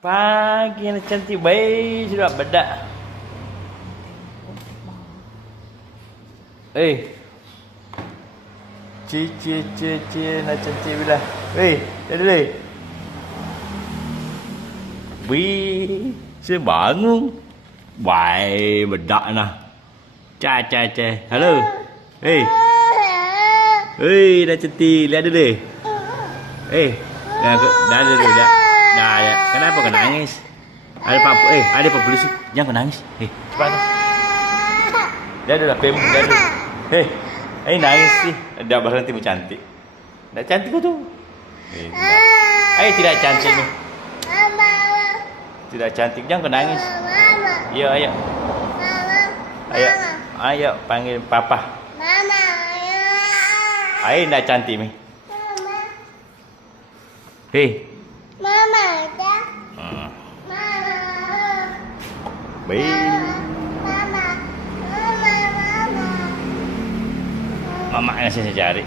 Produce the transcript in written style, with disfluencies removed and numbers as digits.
Pagi anak cantik, baik sudah bedak. Cici anak cantik bila. Jadi le. Wih, saya bangun. Baik bedak nah. Ca. Halo. Anak cantik, lihat dulu. Dah dulu dah. Dah ya. Kenapa kau nangis? Ada apa polisi? Jangan kau nangis. Cepat. Dah dulu, pem, dah dulu. Nangis sih. Dah berhenti mu cantik. Dah cantik kau tu. Tidak cantik ni. Tidak cantik, jangan kau nangis. Ya, ayo. Ayo panggil papa. Nak cantik ni. Mama ada. Baik. Mama yang saya cari.